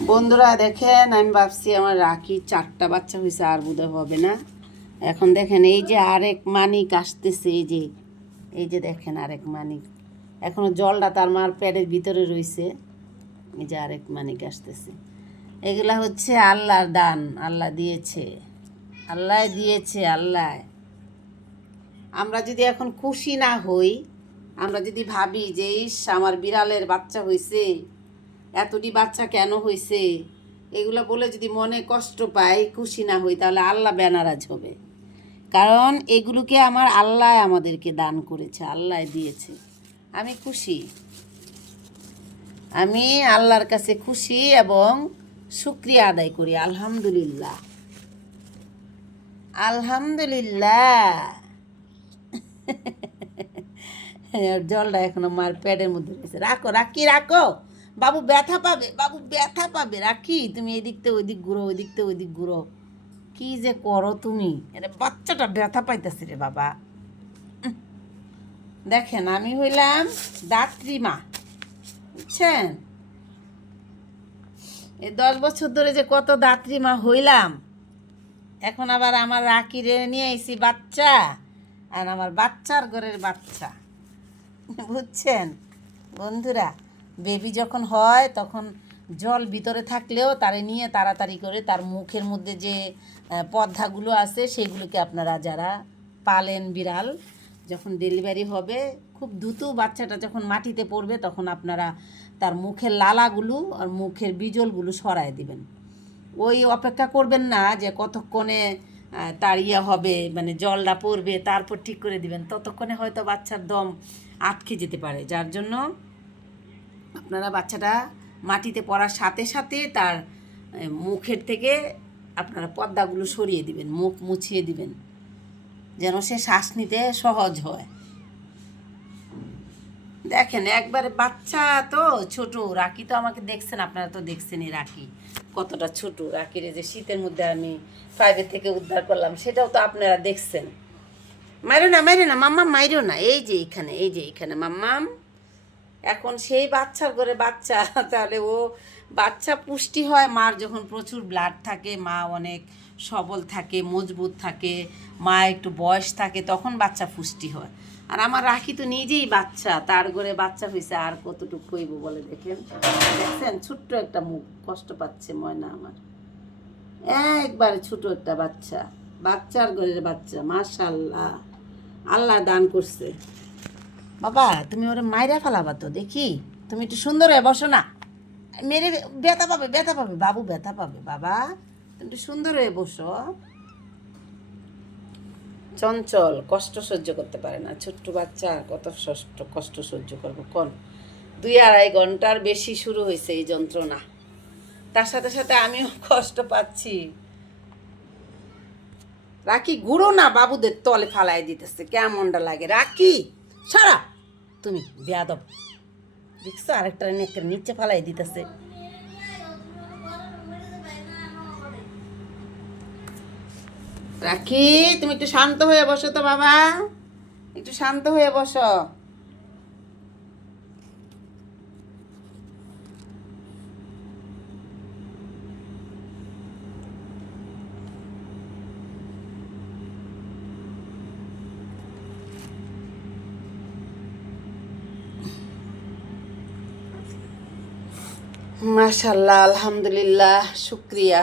বন্ধুরা দেখেন, আমি ভাবছি আমার রাখি 4টা বাচ্চা হয়েছে, আর বোধহয় হবে না। এখন দেখেন এই যে আরেক মানিক আসতেছে, এই যে দেখেন আরেক মানিক, এখনো জলটা তার মার প্যাডের ভিতরে রয়েছে। এই যে আরেক মানিক আসতেছে। এগুলা হচ্ছে আল্লাহর দান, আল্লাহ দিয়েছে, আল্লাহ দিয়েছে, আল্লাহ। আমরা যদি এখন খুশি না হই, আমরা যদি ভাবি যে ইস আমার বিড়ালের বাচ্চা হয়েছে, এতটি বাচ্চা কেন হয়েছে, এগুলো বলে যদি মনে কষ্ট পাই, খুশি না হই, তাহলে আল্লাহ বেনারাজ হবে। কারণ এগুলোকে আমার আল্লাহ আমাদেরকে দান করেছে, আল্লাহ দিয়েছে। আমি খুশি, আমি আল্লাহর কাছে খুশি এবং শুকরিয়া আদায় করি। আলহামদুলিল্লাহ, আলহামদুলিল্লাহ। জলটা এখনো মার প্যাডের মধ্যে রয়েছে। রাখো রাখি, রাখো, বাবু ব্যথা পাবে, বাবু ব্যথা পাবে। রাখি, তুমি এদিক থেকে ওইদিক ঘুরো, ওইদিক থেকে ওইদিক ঘুরো, কি যে করো তুমি। আরে বাচ্চাটা ব্যথা পাইতেছে রে বাবা। দেখেন আমি হইলাম দাত্রী মা, বুঝছেন? এই 10 বছর ধরে যে কত দাত্রী মা হইলাম, এখন আবার আমার রাকিরে নিয়ে আইছি বাচ্চা, আর আমার বাচ্চার ঘরের বাচ্চা, বুঝছেন বন্ধুরা? বেবি যখন হয় তখন জল ভিতরে থাকলেও তারে নিয়ে তাড়াতাড়ি করে তার মুখের মধ্যে যে পর্দাগুলো আছে সেগুলোকে আপনারা যারা পালেন বিড়াল, যখন ডেলিভারি হবে খুব দ্রুত বাচ্চাটা যখন মাটিতে পড়বে তখন আপনারা তার মুখের লালাগুলো আর মুখের বিজলগুলো সরায় দিবেন। ওই অপেক্ষা করবেন না যে কতক্ষণে তার ইয়ে হবে, মানে জলটা পড়বে তারপর ঠিক করে দিবেন, ততক্ষণে হয়তো বাচ্চার দম আটকে যেতে পারে। যার জন্য আপনারা বাচ্চাটা মাটিতে পড়ার সাথে সাথে তার মুখের থেকে আপনারা পর্দাগুলো সরিয়ে দিবেন, মুখ মুছিয়ে দিবেন, যেন সে শ্বাস নিতে সহজ হয়। দেখেন একবারে বাচ্চা তো ছোট রাখি, তো আমাকে দেখছেন, আপনারা তো দেখছেনই রাখি কতটা ছোট। রাখির যে শীতের মধ্যে আমি 5 থেকে উদ্ধার করলাম, সেটাও তো আপনারা দেখছেন। মাইরো না, মাইরো না মাম্মা, মাইরো না। এই যে এইখানে, এই যে এইখানে মাম্মাম। এখন সেই বাচ্চার ঘরে বাচ্চা, তাহলে ও বাচ্চা পুষ্টি হয় মার যখন প্রচুর ব্লাড থাকে, মা অনেক সবল থাকে, মজবুত থাকে, মা একটু বয়স থাকে, তখন বাচ্চা পুষ্টি হয়। আর আমার রাখি তো নিজেই বাচ্চা, তার ঘরে বাচ্চা হয়েছে, আর কতটুকু হইব বলে। দেখেন, দেখছেন ছোট্ট একটা মুখ, কষ্ট পাচ্ছে ময়না আমার, একবারে ছোট একটা বাচ্চা, বাচ্চার ঘরের বাচ্চা। মাশাআল্লাহ, আল্লাহ দান করছে। বাবা তুমি ওরা মাইরা ফেলাবা তো, দেখি তুমি একটু সুন্দর হয়ে বসো না, মেরে ব্যথা পাবে, ব্যথা পাবে বাবু, ব্যথা পাবে বাবা, তুমি একটু সুন্দর হয়ে বসো। চঞ্চল, কষ্ট সহ্য করতে পারে না, ছোট্ট বাচ্চা কত কষ্ট সহ্য করবো কোন? 2-2.5 ঘন্টার বেশি শুরু হয়েছে এই যন্ত্রণা, তার সাথে সাথে আমিও কষ্ট পাচ্ছি। রাখি গুঁড়ো না, বাবুদের তলে ফালাই দিতেছে, কেমনটা লাগে। রাখি সারা, তুমি বেয়াদব, দেখছো আরেকটা নিচে ফালাই দিতেছে। রাখি তুমি একটু শান্ত হয়ে বসো তো বাবা, একটু শান্ত হয়ে বসো। মাশাআল্লাহ, আলহামদুলিল্লাহ, শুক্রিয়া।